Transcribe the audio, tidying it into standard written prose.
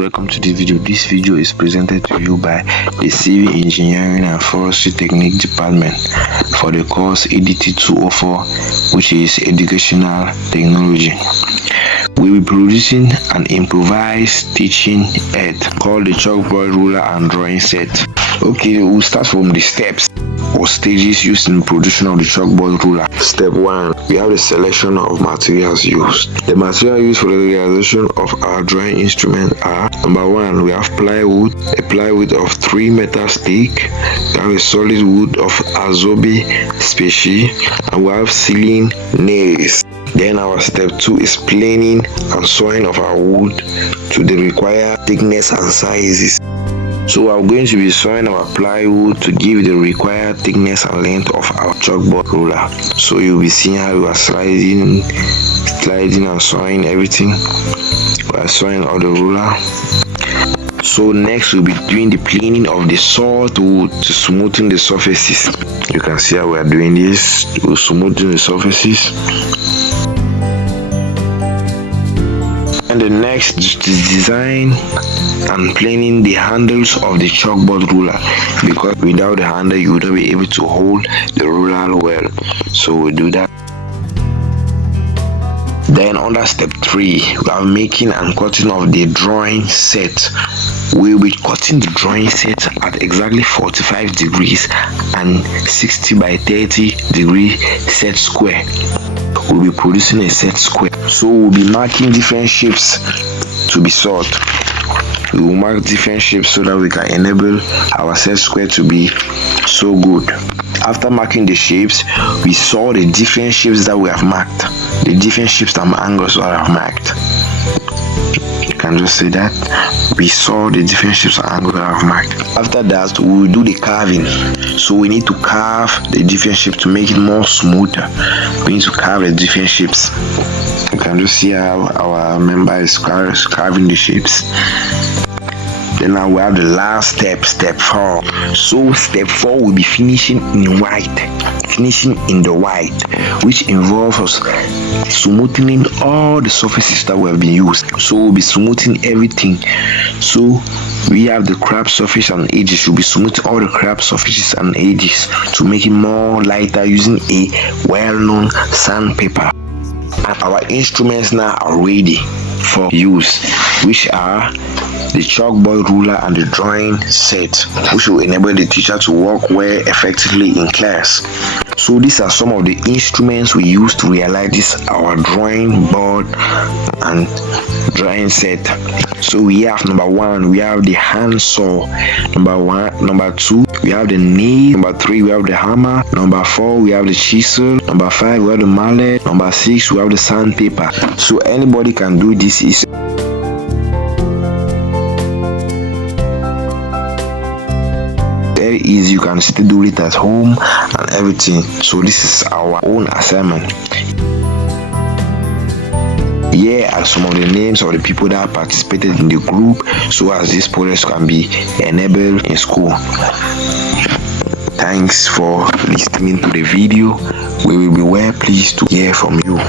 welcome to this video. This video is presented to you by the Civil Engineering and Forestry Technique Department for the course EDT204, which is Educational Technology. We will be producing an improvised teaching aid called the chalkboard ruler and drawing set. Okay, we'll start from the steps or stages used in the production of the chalkboard ruler. Step 1. We have the selection of materials used. The material used for the realization of our drawing instrument are: number 1, we have plywood, a plywood of 3 metal stick. We have a solid wood of azobe species, and we have ceiling nails. Then our step 2 is planing and sawing of our wood to the required thickness and sizes. So I'm going to be sawing our plywood to give the required thickness and length of our chalkboard ruler. So you'll be seeing how we are sliding and sawing everything. We are sawing all the ruler. So next we'll be doing the planing of the sawed wood to smoothing the surfaces. You can see how we are doing this. We're smoothing the surfaces. And the next is to design and planing the handles of the chalkboard ruler, because without the handle you wouldn't be able to hold the ruler well. So we'll do that. Then under step 3, we are making and cutting of the drawing set. We will be cutting the drawing set at exactly 45 degrees and 60 by 30 degree set square. We'll be producing a set square. So we'll be marking different shapes to be sawed. We will mark different shapes so that we can enable our set square to be so good. After marking the shapes, we saw the different shapes that we have marked, the different shapes and angles that I have marked. You can just say that we saw the different shapes and angles that I have marked. After that, we will do the carving. So we need to carve the different shapes to make it more smoother. We need to carve the different shapes. You can just see how our member is carving the shapes. Then now we have the last step, step 4. So step 4 will be finishing in white, which involves us smoothing all the surfaces that we have been used. So we'll be smoothing everything. So we have the cracked surface and edges. We'll be smoothing all the cracked surfaces and edges to make it more lighter using a well-known sandpaper. And our instruments now are ready for use, which are the chalkboard ruler and the drawing set, which will enable the teacher to work well effectively in class. So these are some of the instruments we use to realize this our drawing board and drawing set. So we have number 1, we have the hand saw. Number 2, we have the nail. Number 3, we have the hammer. Number 4, we have the chisel. Number 5, we have the mallet. Number 6, we have the sandpaper. So anybody can do this. Is very easy. You can still do it at home and everything. So this is our own assignment. Here are some of the names of the people that participated in the group, so as this process can be enabled in school. Thanks for listening to the video. We will be well pleased to hear from you.